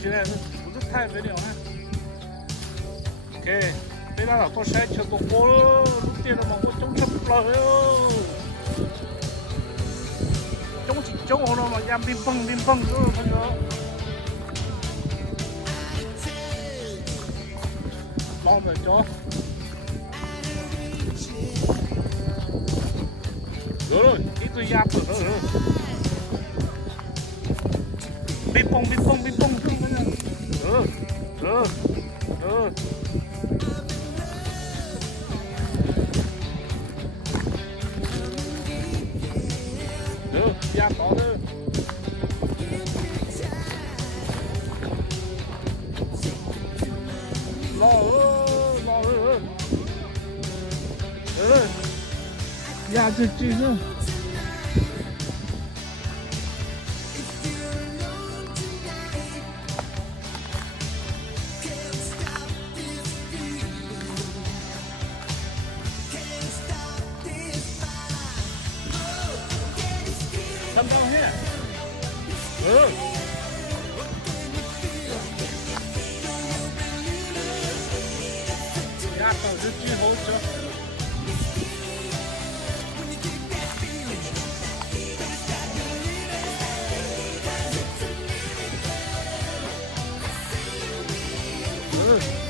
现在是不是太无聊啊？给被那老多山丘多过了，路边的嘛我种吃不了哟。种好了嘛，养冰棒哦，那个。老的叫。有了，一只鸭子了。冰棒，鸭搞的。鸭子鸡呢？Come down here. Good. Yeah, so just you hold just.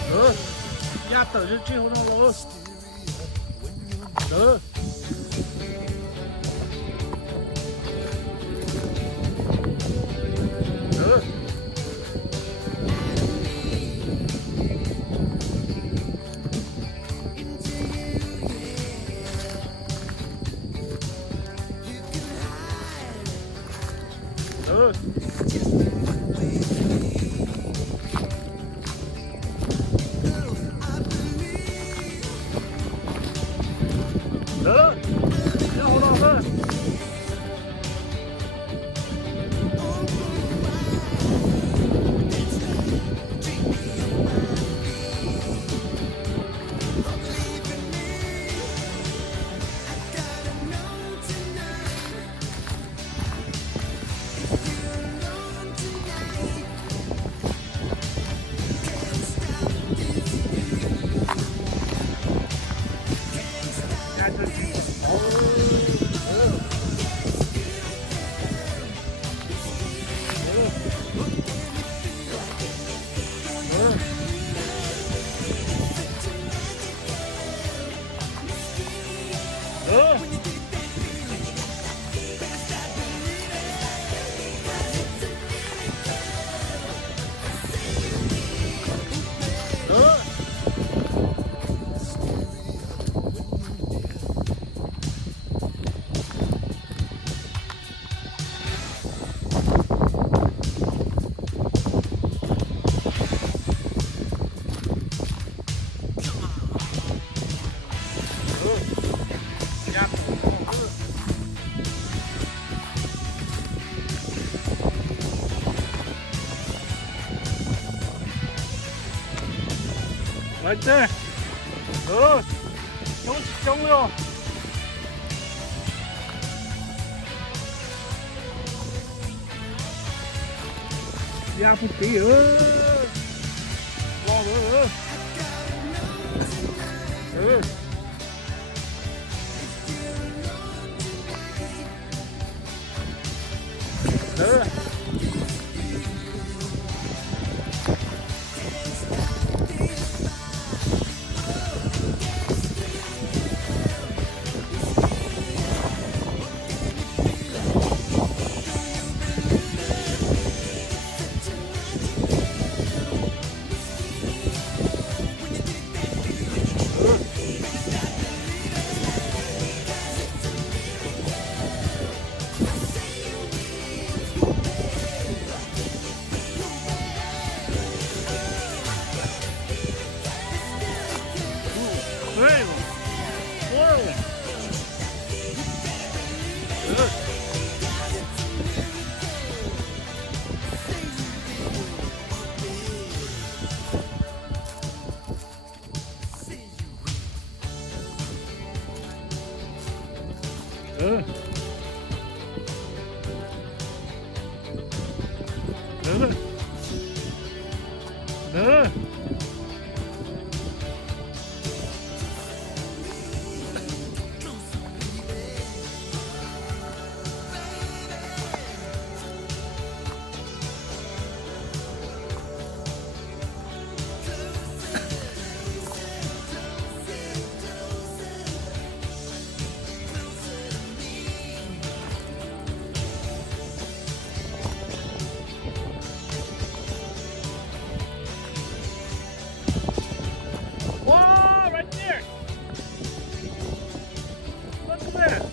Good. Yeah, so just you hold on low. Good. Good. Good. Yeah, hold on first. Right there. Good. Chống vô. Ra một tí nữa. Lo nữa. Ừ. Wow, right there. Look at that.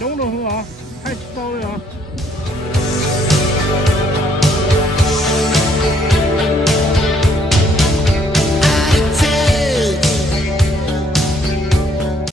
Đúng rồi hả? Hay to rồi hả?